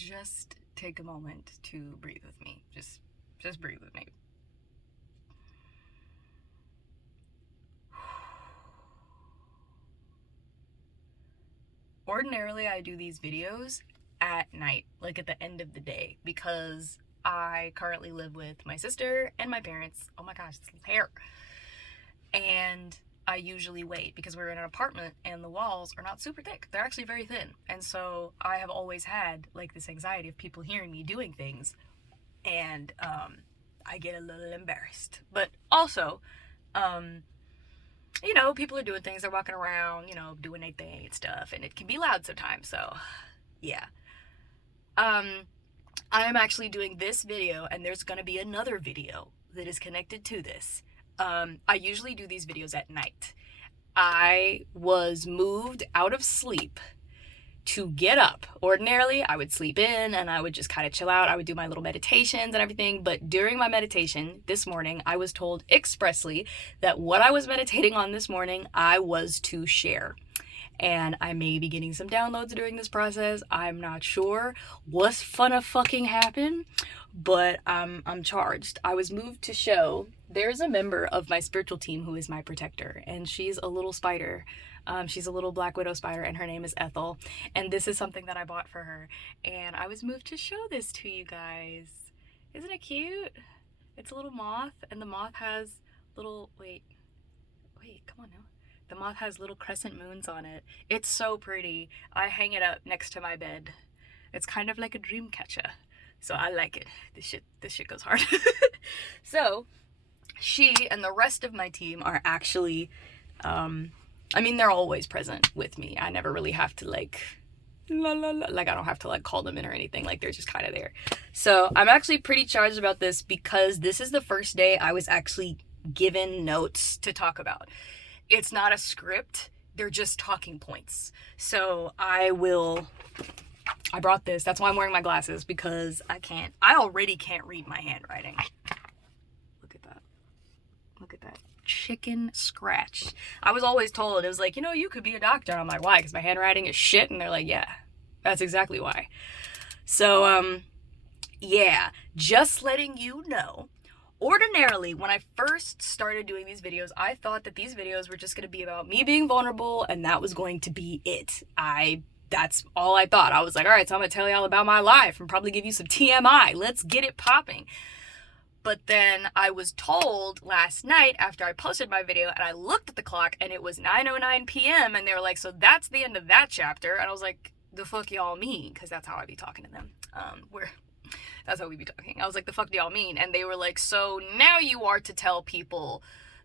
just take a moment to breathe with me. Just breathe with me. Ordinarily, I do these videos at night, like at the end of the day, because I currently live with my sister and my parents. Oh my gosh, this hair. And I usually wait because we're in an apartment and the walls are not super thick. They're actually very thin. And so I have always had like this anxiety of people hearing me doing things, and I get a little embarrassed. But also, people are doing things, they're walking around, doing their thing and stuff, and it can be loud sometimes. So yeah. I am actually doing this video, and there's gonna be another video that is connected to this. I usually do these videos at night. I was moved out of sleep to get up. Ordinarily, I would sleep in and I would just kind of chill out. I would do my little meditations and everything. But during my meditation this morning, I was told expressly that what I was meditating on this morning, I was to share. And I may be getting some downloads during this process. I'm not sure what's finna fucking happen, but I'm charged. I was moved to show. There's a member of my spiritual team who is my protector, and she's a little spider. She's a little black widow spider, and her name is Ethel. And this is something that I bought for her. And I was moved to show this to you guys. Isn't it cute? It's a little moth, and the moth has little, wait, come on now. The moth has little crescent moons on it. It's so pretty. I hang it up next to my bed. It's kind of like a dream catcher. So I like it. This shit goes hard. So she and the rest of my team are actually, they're always present with me. I never really have to I don't have to call them in or anything. They're just kind of there. So I'm actually pretty charged about this because this is the first day I was actually given notes to talk about. It's not a script. They're just talking points. So I brought this. That's why I'm wearing my glasses, because I already can't read my handwriting. Look at that. Chicken scratch. I was always told, it was like, you could be a doctor. And I'm like, why? Because my handwriting is shit. And they're like, yeah, that's exactly why. So, yeah, just letting you know. Ordinarily, when I first started doing these videos, I thought that these videos were just going to be about me being vulnerable, and that was going to be it. That's all I thought. I was like, all right, so I'm going to tell you all about my life and probably give you some TMI. Let's get it popping. But then I was told last night after I posted my video, and I looked at the clock, and it was 9:09 p.m., and they were like, so that's the end of that chapter. And I was like, the fuck y'all mean? Because that's how I be talking to them. That's how we be talking. I was like, the fuck do y'all mean? And they were like, so now you are to tell people,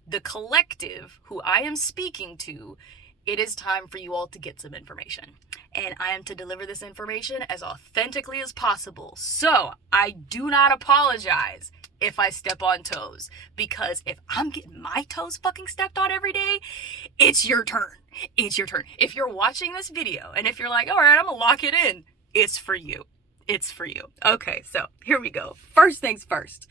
the collective who I am speaking to, it is time for you all to get some information. And I am to deliver this information as authentically as possible. So I do not apologize if I step on toes. Because if I'm getting my toes fucking stepped on every day, it's your turn. It's your turn. If you're watching this video and if you're like, all right, I'm gonna lock it in, it's for you. It's for you. Okay, so here we go. First things first.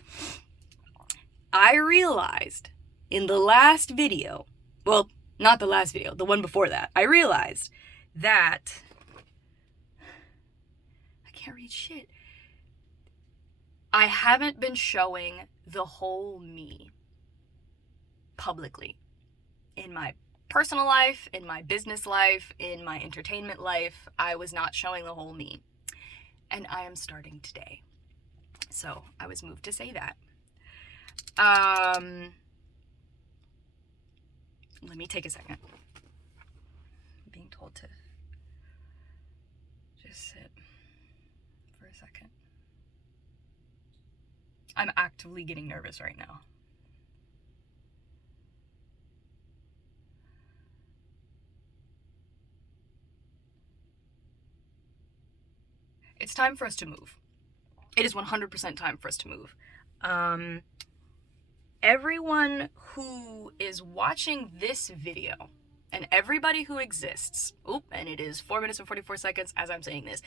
I realized in the last video, well, not the last video, the one before that, I realized that I can't read shit. I haven't been showing the whole me publicly in my personal life, in my business life, in my entertainment life. I was not showing the whole me. And I am starting today. So I was moved to say that. Let me take a second. I'm being told to just sit for a second. I'm actively getting nervous right now. It's time for us to move. It is 100% time for us to move. Everyone who is watching this video, and everybody who exists, and it is 4 minutes and 44 seconds as I'm saying this,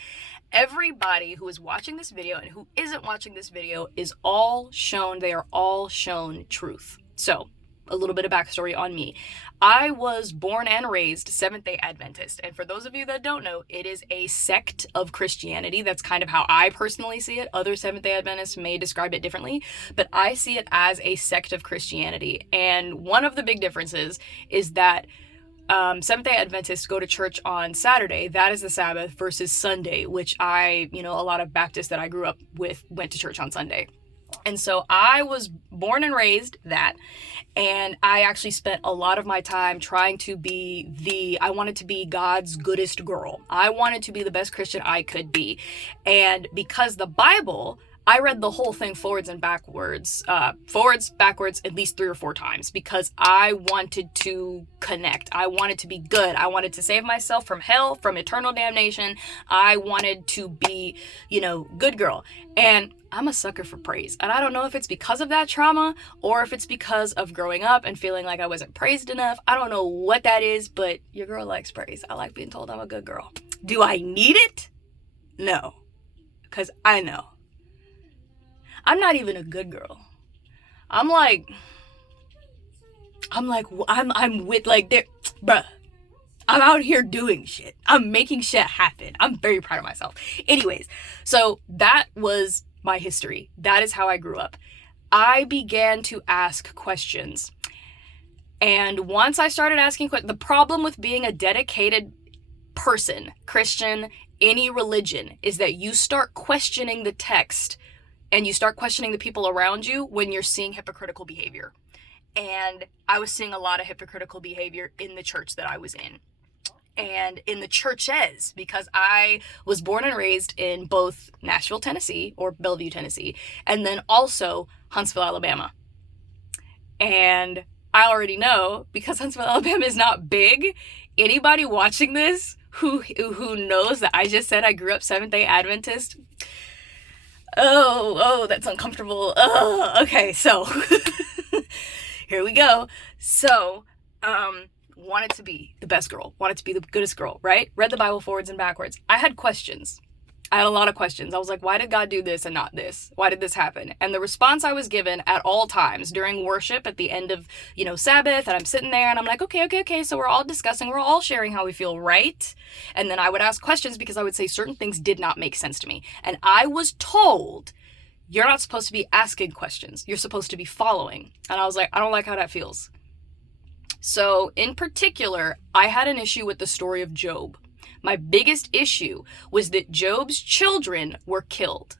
everybody who is watching this video and who isn't watching this video is all shown, they are all shown truth. So a little bit of backstory on me. I was born and raised Seventh-day Adventist. And for those of you that don't know, it is a sect of Christianity. That's kind of how I personally see it. Other Seventh-day Adventists may describe it differently, but I see it as a sect of Christianity. And one of the big differences is that Seventh-day Adventists go to church on Saturday. That is the Sabbath, versus Sunday, which a lot of Baptists that I grew up with went to church on Sunday. And so I was born and raised that, and I actually spent a lot of my time trying to be I wanted to be God's goodest girl. I wanted to be the best Christian I could be. And because the Bible, I read the whole thing forwards, backwards, at least 3 or 4 times, because I wanted to connect. I wanted to be good. I wanted to save myself from hell, from eternal damnation. I wanted to be, good girl. And I'm a sucker for praise. And I don't know if it's because of that trauma or if it's because of growing up and feeling like I wasn't praised enough. I don't know what that is, but your girl likes praise. I like being told I'm a good girl. Do I need it? No. Because I know. I'm not even a good girl. I'm out here doing shit. I'm making shit happen. I'm very proud of myself. Anyways, so that was my history. That is how I grew up. I began to ask questions. And once I started asking questions, the problem with being a dedicated person, Christian, any religion, is that you start questioning the text and you start questioning the people around you when you're seeing hypocritical behavior. And I was seeing a lot of hypocritical behavior in the church that I was in. And in the churches, because I was born and raised in both Nashville, Tennessee, or Bellevue, Tennessee, and then also Huntsville, Alabama. And I already know, because Huntsville, Alabama is not big, anybody watching this who knows that I just said I grew up Seventh-day Adventist, oh, that's uncomfortable. Okay, so here we go. So, wanted to be the best girl, wanted to be the goodest girl, right? Read the Bible forwards and backwards. I had questions. I had a lot of questions. I was like, why did God do this and not this? Why did this happen? And the response I was given at all times during worship at the end of, Sabbath, and I'm sitting there and I'm like, okay. So we're all discussing, we're all sharing how we feel, right? And then I would ask questions because I would say certain things did not make sense to me. And I was told, you're not supposed to be asking questions. You're supposed to be following. And I was like, I don't like how that feels. So in particular, I had an issue with the story of Job. My biggest issue was that Job's children were killed.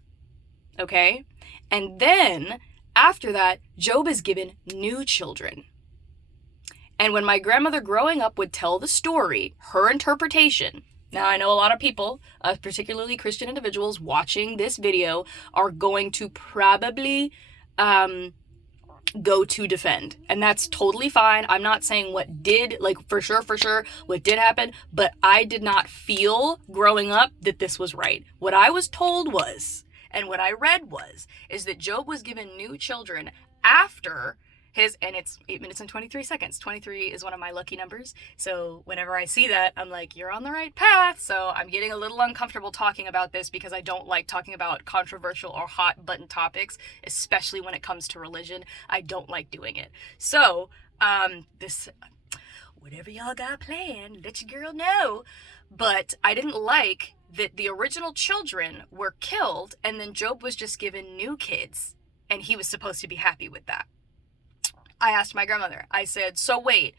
Okay? And then after that, Job is given new children. And when my grandmother growing up would tell the story, her interpretation, now I know a lot of people, particularly Christian individuals watching this video, are going to probably go to defend, and that's totally fine. I'm not saying what did, for sure what did happen, but I did not feel growing up that this was right. What I was told was, and what I read is that Job was given new children after and it's 8 minutes and 23 seconds. 23 is one of my lucky numbers. So whenever I see that, I'm like, you're on the right path. So I'm getting a little uncomfortable talking about this because I don't like talking about controversial or hot button topics, especially when it comes to religion. I don't like doing it. So, whatever y'all got planned, let your girl know. But I didn't like that the original children were killed and then Job was just given new kids and he was supposed to be happy with that. I asked my grandmother, I said, so wait,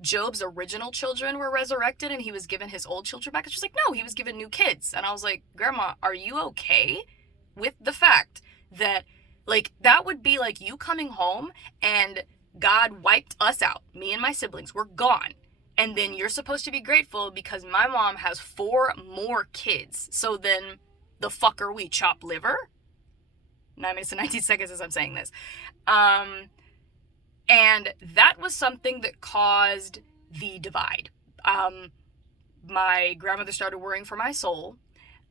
Job's original children were resurrected and he was given his old children back? And she's like, no, he was given new kids. And I was like, Grandma, are you okay with the fact that, that would be like you coming home and God wiped us out, me and my siblings, we're gone. And then you're supposed to be grateful because my mom has 4 more kids. So then the fuck are we, chop liver? 9 minutes and 19 seconds as I'm saying this. And that was something that caused the divide. My grandmother started worrying for my soul.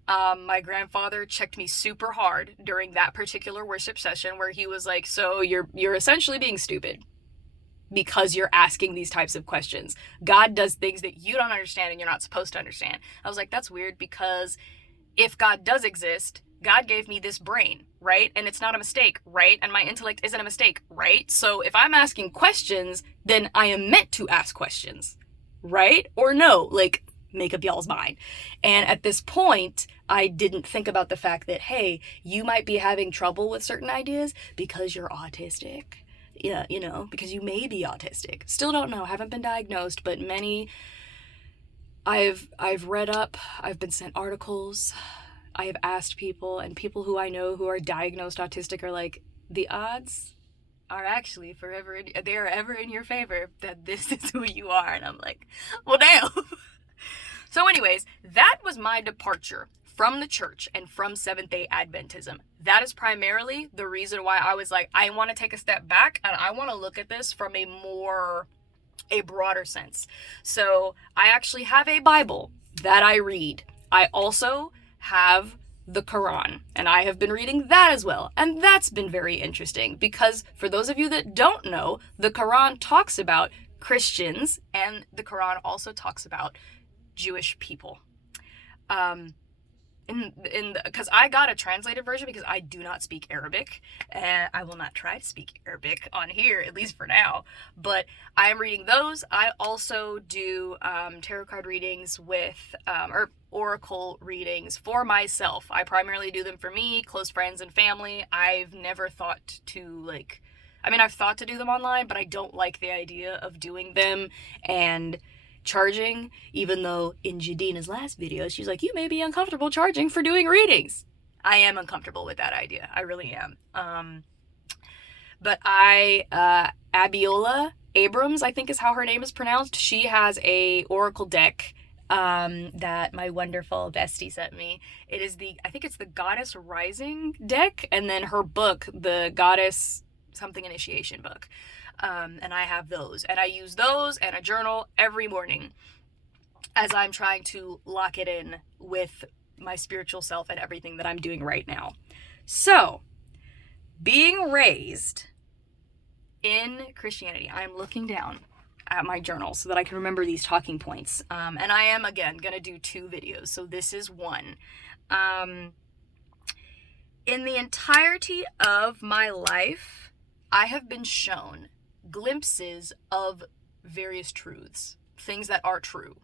My grandfather checked me super hard during that particular worship session where he was like, so you're essentially being stupid because you're asking these types of questions. God does things that you don't understand and you're not supposed to understand. I was like, that's weird because if God does exist, God gave me this brain, right? And it's not a mistake, right? And my intellect isn't a mistake, right? So if I'm asking questions, then I am meant to ask questions, right? Or no, like, make up y'all's mind. And at this point, I didn't think about the fact that, hey, you might be having trouble with certain ideas because you're autistic. Yeah, you know, because you may be autistic. Still don't know, haven't been diagnosed, but many I've read up, I've been sent articles, I have asked people, and people who I know who are diagnosed autistic are like, the odds are actually they are ever in your favor that this is who you are. And I'm like, well, damn. So anyways, that was my departure from the church and from Seventh-day Adventism. That is primarily the reason why I was like, I want to take a step back and I want to look at this from a broader sense. So I actually have a Bible that I read. I also have the Quran, and I have been reading that as well. And that's been very interesting because for those of you that don't know, the Quran talks about Christians and the Quran also talks about Jewish people. Because I got a translated version because I do not speak Arabic, and I will not try to speak Arabic on here, at least for now, but I am reading those. I also do tarot card readings or oracle readings for myself. I primarily do them for me, close friends, and family. I've never thought to I've thought to do them online, but I don't like the idea of doing them and charging, even though in Jadina's last video, she's like, you may be uncomfortable charging for doing readings. I am uncomfortable with that idea. I really am. But Abiola Abrams, I think is how her name is pronounced. She has a oracle deck that my wonderful bestie sent me. I think it's the Goddess Rising deck, and then her book, the Goddess something initiation book. And I have those, and I use those and a journal every morning as I'm trying to lock it in with my spiritual self and everything that I'm doing right now. So, being raised in Christianity, I'm looking down at my journal so that I can remember these talking points. And I am, again, going to do 2 videos, so this is one. In the entirety of my life, I have been shown glimpses of various truths, things that are true.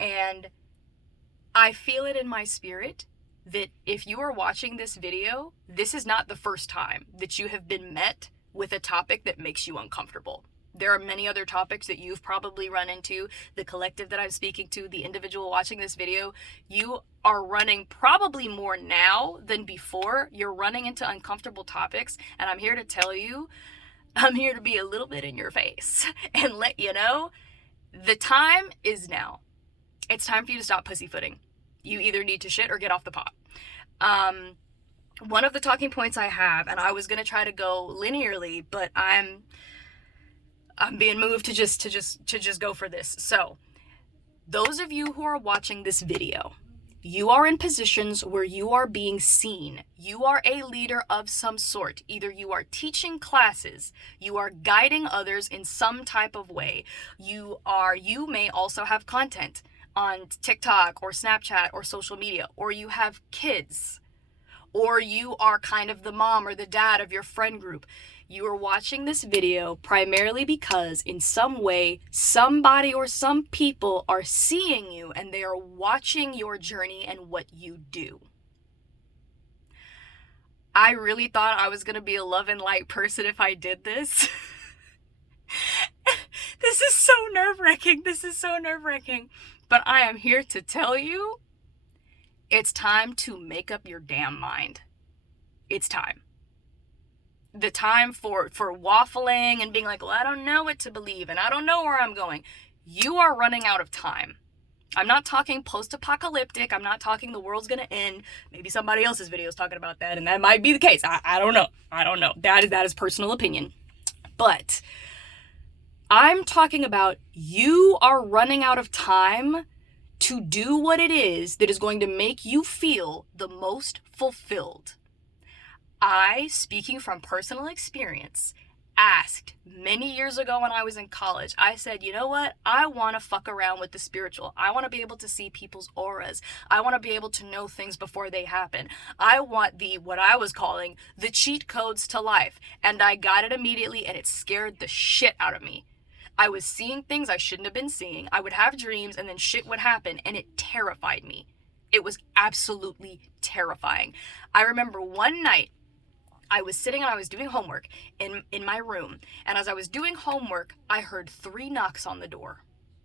And I feel it in my spirit that if you are watching this video, this is not the first time that you have been met with a topic that makes you uncomfortable. There are many other topics that you've probably run into, the collective that I'm speaking to, the individual watching this video. You are running probably more now than before. You're running into uncomfortable topics, and I'm here to tell you, I'm here to be a little bit in your face and let you know the time is now. It's time for you to stop pussyfooting. You either need to shit or get off the pot. One of the talking points I have, and I was going to try to go linearly, but I'm being moved to just go for this. So, those of you who are watching this video, you are in positions where you are being seen. You are a leader of some sort. Either you are teaching classes, you are guiding others in some type of way. You may also have content on TikTok or Snapchat or social media, or you have kids, or you are kind of the mom or the dad of your friend group. You are watching this video primarily because in some way, somebody or some people are seeing you and they are watching your journey and what you do. I really thought I was going to be a love and light person if I did this. This is so nerve-wracking. But I am here to tell you, it's time to make up your damn mind. It's time. The time for waffling and being like, well, I don't know what to believe and I don't know where I'm going. You are running out of time. I'm not talking post-apocalyptic. I'm not talking the world's going to end. Maybe somebody else's video is talking about that, and that might be the case. I don't know. That is personal opinion. But I'm talking about you are running out of time to do what it is that is going to make you feel the most fulfilled. I, speaking from personal experience, asked many years ago when I was in college. I said, you know what? I want to fuck around with the spiritual. I want to be able to see people's auras. I want to be able to know things before they happen. I want what I was calling the cheat codes to life. And I got it immediately, and it scared the shit out of me. I was seeing things I shouldn't have been seeing. I would have dreams, and then shit would happen, and it terrified me. It was absolutely terrifying. I remember one night, I was sitting and I was doing homework in my room. And as I was doing homework, I heard 3 knocks on the door.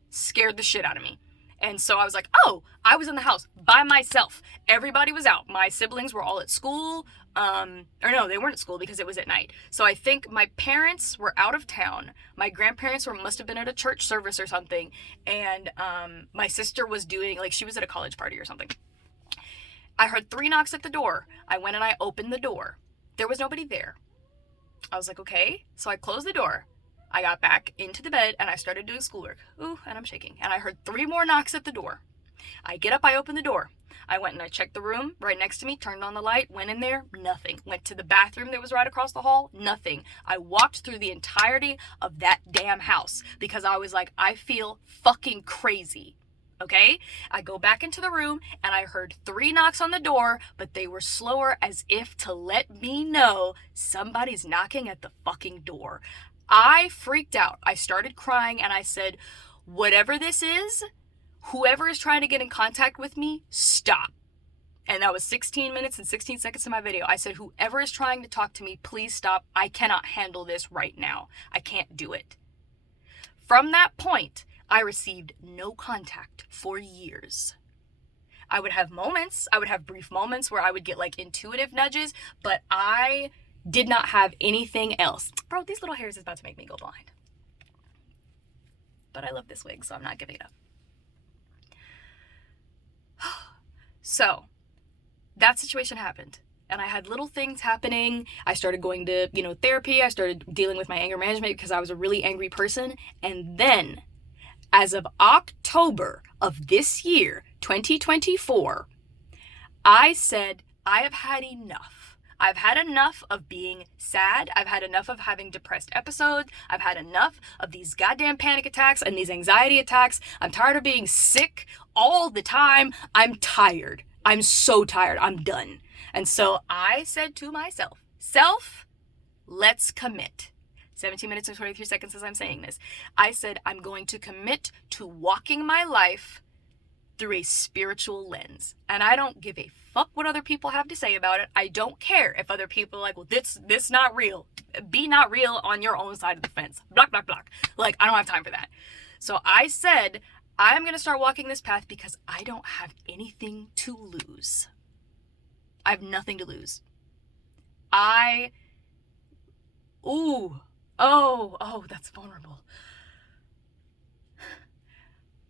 Scared the shit out of me. And so I was like, oh, I was in the house by myself. Everybody was out. My siblings were all at school. Or no, they weren't at school because it was at night. So I think my parents were out of town. My grandparents must have been at a church service or something. And my sister was doing, she was at a college party or something. I heard 3 knocks at the door. I went and I opened the door. There was nobody there. I was like, okay. So I closed the door. I got back into the bed and I started doing schoolwork. Ooh, and I'm shaking. And I heard 3 more knocks at the door. I get up, I open the door. I went and I checked the room right next to me, turned on the light, went in there, nothing. Went to the bathroom that was right across the hall, nothing. I walked through the entirety of that damn house because I was like, I feel fucking crazy. Okay? I go back into the room and I heard 3 knocks on the door, but they were slower as if to let me know somebody's knocking at the fucking door. I freaked out. I started crying and I said, whatever this is, whoever is trying to get in contact with me, stop. And that was 16 minutes and 16 seconds in my video. I said, whoever is trying to talk to me, please stop. I cannot handle this right now. I can't do it. From that point, I received no contact for years. I would have brief moments where I would get intuitive nudges, but I did not have anything else. Bro, these little hairs is about to make me go blind. But I love this wig, so I'm not giving it up. So, that situation happened. And I had little things happening. I started going to, therapy. I started dealing with my anger management because I was a really angry person. And then, as of October of this year, 2024, I said, I have had enough. I've had enough of being sad. I've had enough of having depressed episodes. I've had enough of these goddamn panic attacks and these anxiety attacks. I'm tired of being sick all the time. I'm tired. I'm so tired. I'm done. And so I said to myself, let's commit. 17 minutes and 23 seconds as I'm saying this. I said, I'm going to commit to walking my life through a spiritual lens. And I don't give a fuck what other people have to say about it. I don't care if other people are like, well, this not real. Be not real on your own side of the fence. Block, block, block. I don't have time for that. So I said, I'm going to start walking this path because I don't have anything to lose. I have nothing to lose. That's vulnerable.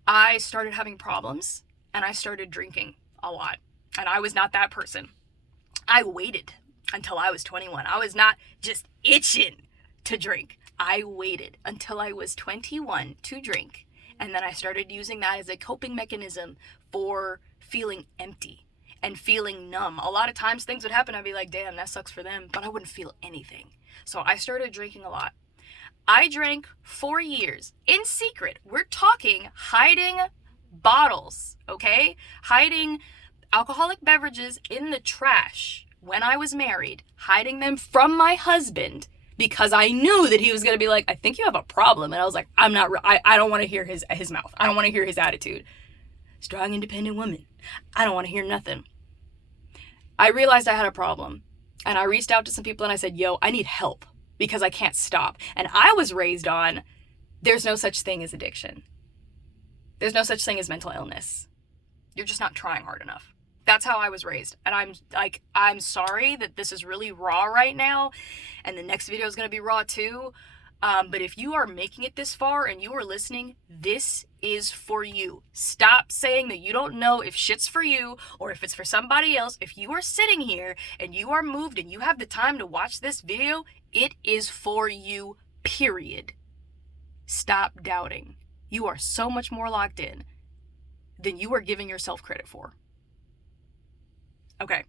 I started having problems and I started drinking a lot. And I was not that person. I waited until I was 21. I was not just itching to drink. I waited until I was 21 to drink. And then I started using that as a coping mechanism for feeling empty and feeling numb. A lot of times things would happen. I'd be like, damn, that sucks for them. But I wouldn't feel anything. So I started drinking a lot. I drank 4 years in secret. We're talking hiding bottles, okay? Hiding alcoholic beverages in the trash when I was married, hiding them from my husband because I knew that he was going to be like, I think you have a problem. And I was like, I don't want to hear his mouth. I don't want to hear his attitude. Strong, independent woman. I don't want to hear nothing. I realized I had a problem and I reached out to some people and I said, yo, I need help because I can't stop. And I was raised on, there's no such thing as addiction. There's no such thing as mental illness. You're just not trying hard enough. That's how I was raised. And I'm sorry that this is really raw right now. And the next video is going to be raw too. But if you are making it this far and you are listening, this is for you. Stop saying that you don't know if shit's for you or if it's for somebody else. If you are sitting here and you are moved and you have the time to watch this video, it is for you, period. Stop doubting. You are so much more locked in than you are giving yourself credit for. Okay.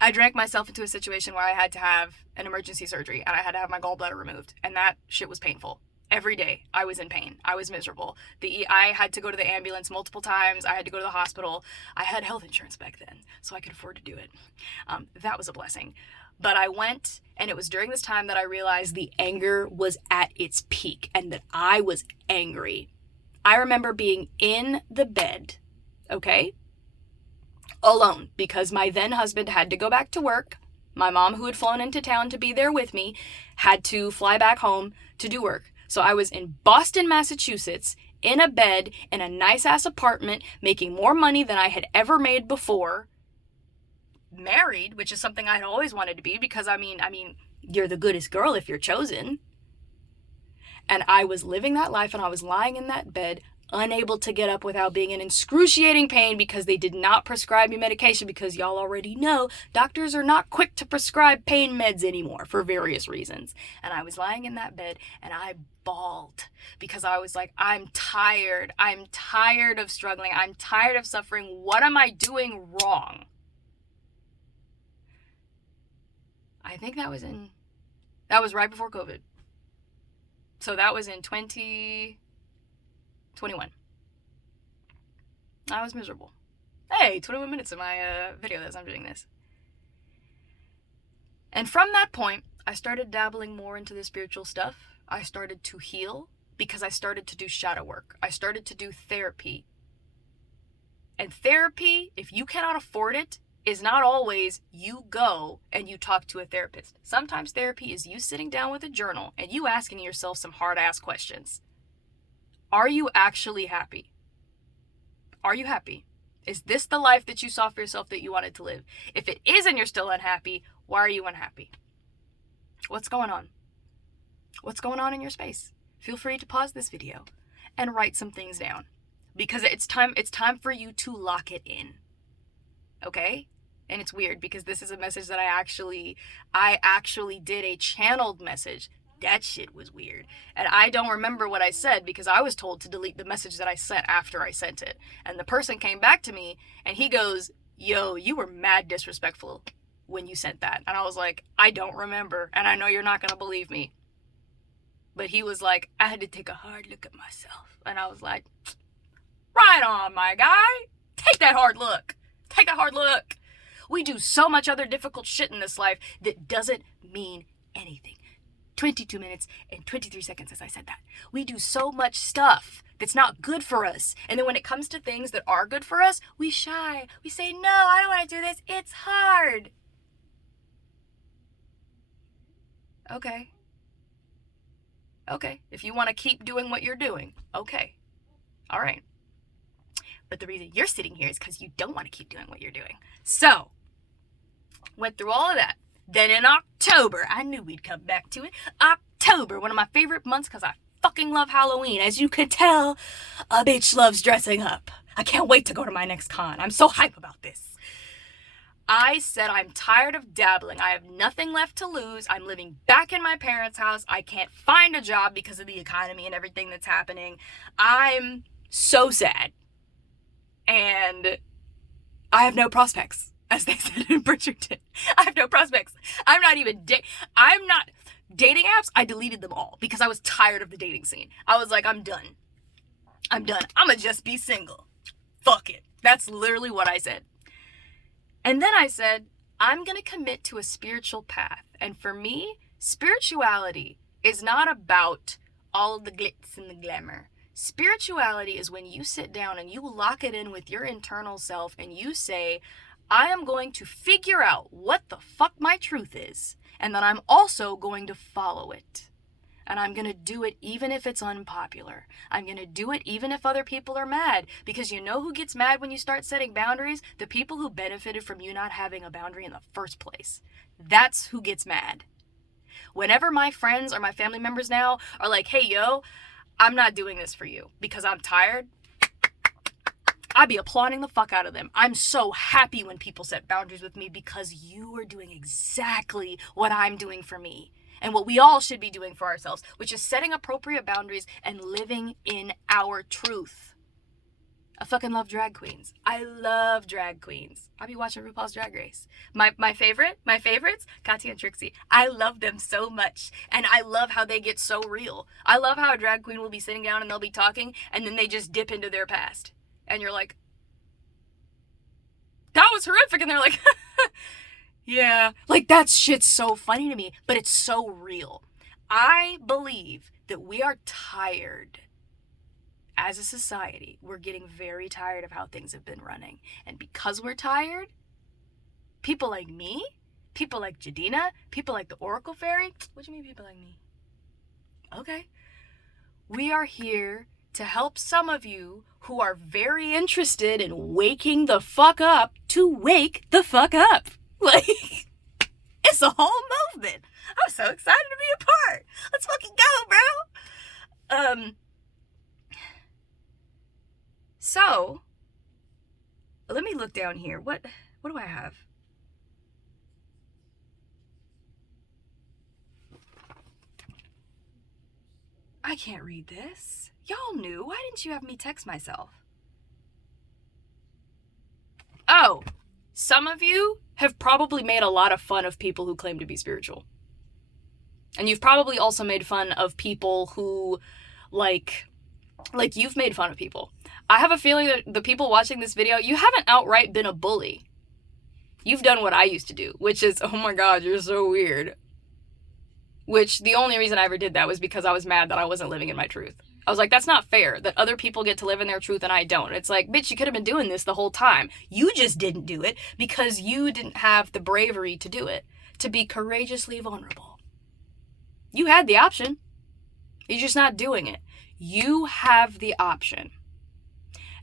I drank myself into a situation where I had to have an emergency surgery and I had to have my gallbladder removed. And that shit was painful. Every day I was in pain. I was miserable. I had to go to the ambulance multiple times. I had to go to the hospital. I had health insurance back then, so I could afford to do it. That was a blessing. But I went, and it was during this time that I realized the anger was at its peak and that I was angry. I remember being in the bed, okay, alone, because my then husband had to go back to work. My mom, who had flown into town to be there with me, had to fly back home to do work. So I was in Boston, Massachusetts, in a bed, in a nice-ass apartment, making more money than I had ever made before. Married, which is something I had always wanted to be, because I mean, you're the goodest girl if you're chosen. And I was living that life, and I was lying in that bed, unable to get up without being in excruciating pain because they did not prescribe me medication, because y'all already know doctors are not quick to prescribe pain meds anymore for various reasons. And I was lying in that bed and I bawled because I was like, I'm tired of struggling. I'm tired of suffering. What am I doing wrong? I think that was right before COVID. So that was in 2021. I was miserable. Hey, 21 minutes of my video as I'm doing this. And from that point, I started dabbling more into the spiritual stuff. I started to heal because I started to do shadow work. I started to do therapy. And therapy, if you cannot afford it, is not always you go and you talk to a therapist. Sometimes therapy is you sitting down with a journal and you asking yourself some hard-ass questions. Are you actually happy? Are you happy? Is this the life that you saw for yourself that you wanted to live? If it is and you're still unhappy, why are you unhappy? What's going on? What's going on in your space? Feel free to pause this video and write some things down, because it's time for you to lock it in. Okay? And it's weird because this is a message that I actually did a channeled message. That shit was weird. And I don't remember what I said because I was told to delete the message that I sent after I sent it. And the person came back to me and he goes, yo, you were mad disrespectful when you sent that. And I was like, I don't remember. And I know you're not going to believe me. But he was like, I had to take a hard look at myself. And I was like, right on, my guy. Take that hard look. Take a hard look. We do so much other difficult shit in this life that doesn't mean anything. 22 minutes and 23 seconds as I said that. We do so much stuff that's not good for us. And then when it comes to things that are good for us, we shy. We say, no, I don't want to do this. It's hard. Okay. If you want to keep doing what you're doing, okay. All right. But the reason you're sitting here is because you don't want to keep doing what you're doing. So, went through all of that. Then in October, I knew we'd come back to it. October, one of my favorite months because I fucking love Halloween. As you could tell, a bitch loves dressing up. I can't wait to go to my next con. I'm so hype about this. I said I'm tired of dabbling. I have nothing left to lose. I'm living back in my parents' house. I can't find a job because of the economy and everything that's happening. I'm so sad. And I have no prospects, as they said in Bridgerton. I have no prospects. I'm not dating apps. I deleted them all because I was tired of the dating scene. I was like, I'm done. I'ma just be single. Fuck it. That's literally what I said. And then I said, I'm gonna commit to a spiritual path. And for me, spirituality is not about all of the glitz and the glamour. Spirituality is when you sit down and you lock it in with your internal self and you say, I am going to figure out what the fuck my truth is, and then I'm also going to follow it. And I'm going to do it even if it's unpopular. I'm going to do it even if other people are mad. Because you know who gets mad when you start setting boundaries? The people who benefited from you not having a boundary in the first place. That's who gets mad. Whenever my friends or my family members now are like, hey, yo, I'm not doing this for you because I'm tired, I'd be applauding the fuck out of them. I'm so happy when people set boundaries with me because you are doing exactly what I'm doing for me and what we all should be doing for ourselves, which is setting appropriate boundaries and living in our truth. I fucking love drag queens. I love drag queens. I be watching RuPaul's Drag Race. My favorites, Katya and Trixie. I love them so much. And I love how they get so real. I love how a drag queen will be sitting down and they'll be talking and then they just dip into their past. And you're like, that was horrific. And they're like, yeah. Like, that shit's so funny to me, but it's so real. I believe that we are tired. As a society, we're getting very tired of how things have been running. And because we're tired, people like me, people like Jadina, people like the Oracle Fairy, what do you mean people like me? Okay. We are here to help some of you who are very interested in waking the fuck up to wake the fuck up. Like, it's a whole movement. I'm so excited to be a part. Let's fucking go, bro. So, let me look down here. What do I have? I can't read this. Y'all knew. Why didn't you have me text myself? Oh, some of you have probably made a lot of fun of people who claim to be spiritual. And you've probably also made fun of people who, like you've made fun of people. I have a feeling that the people watching this video, you haven't outright been a bully. You've done what I used to do, which is, oh my god, you're so weird. Which, the only reason I ever did that was because I was mad that I wasn't living in my truth. I was like, that's not fair, that other people get to live in their truth and I don't. It's like, bitch, you could have been doing this the whole time. You just didn't do it because you didn't have the bravery to do it, to be courageously vulnerable. You had the option. You're just not doing it. You have the option.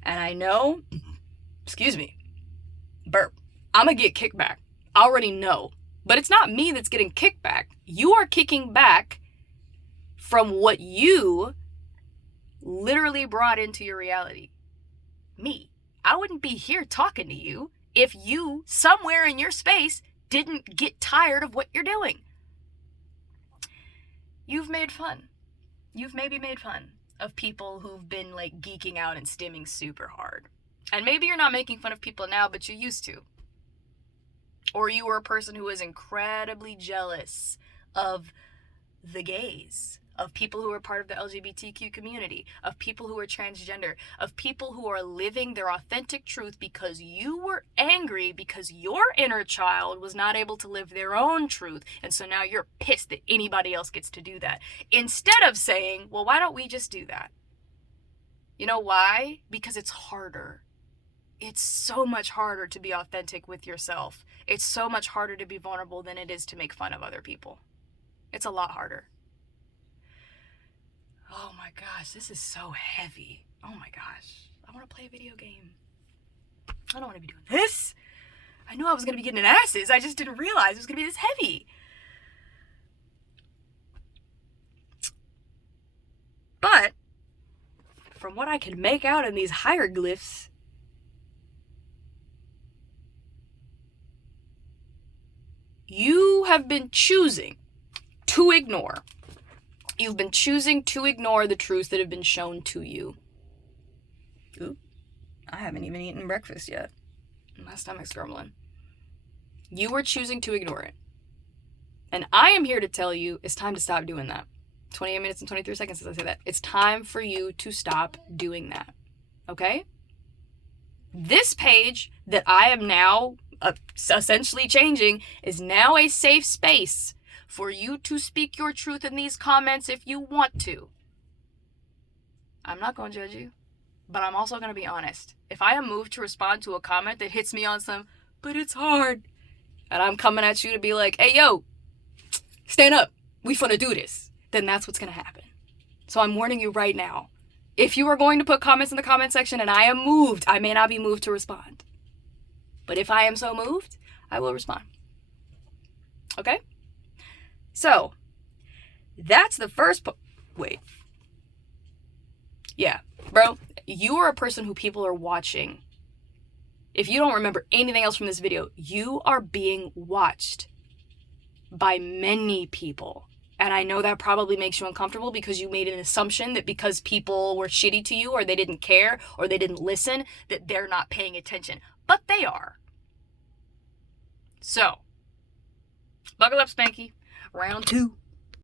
And I know, excuse me, burp, I'm gonna get kickback. I already know. But it's not me that's getting kickback. You are kicking back from what you literally brought into your reality. Me. I wouldn't be here talking to you if you, somewhere in your space, didn't get tired of what you're doing. You've made fun. You've maybe made fun of people who've been like geeking out and stimming super hard. And maybe you're not making fun of people now, but you used to. Or you were a person who was incredibly jealous of the gays, of people who are part of the LGBTQ community, of people who are transgender, of people who are living their authentic truth because you were angry because your inner child was not able to live their own truth. And so now you're pissed that anybody else gets to do that. Instead of saying, well, why don't we just do that? You know why? Because it's harder. It's so much harder to be authentic with yourself. It's so much harder to be vulnerable than it is to make fun of other people. It's a lot harder. Oh my gosh, this is so heavy. Oh my gosh. I want to play a video game. I don't want to be doing this. I knew I was going to be getting in asses. I just didn't realize it was going to be this heavy. But, from what I can make out in these hieroglyphs, you have been choosing to ignore. You've been choosing to ignore the truths that have been shown to you. Ooh, I haven't even eaten breakfast yet. My stomach's grumbling. You are choosing to ignore it. And I am here to tell you it's time to stop doing that. 28 minutes and 23 seconds as I say that. It's time for you to stop doing that. Okay? This page that I am now essentially changing is now a safe space for you to speak your truth in these comments if you want to. I'm not going to judge you, but I'm also going to be honest. If I am moved to respond to a comment that hits me on some, but it's hard, and I'm coming at you to be like, hey, yo, stand up, we finna do this, then that's what's going to happen. So I'm warning you right now. If you are going to put comments in the comment section and I am moved, I may not be moved to respond. But if I am so moved, I will respond. Okay? So, that's the first wait. Yeah, bro, you are a person who people are watching. If you don't remember anything else from this video, you are being watched by many people And I know that probably makes you uncomfortable because you made an assumption that because people were shitty to you or they didn't care or they didn't listen, that they're not paying attention. But they are. So, buckle up, Spanky. Round 2.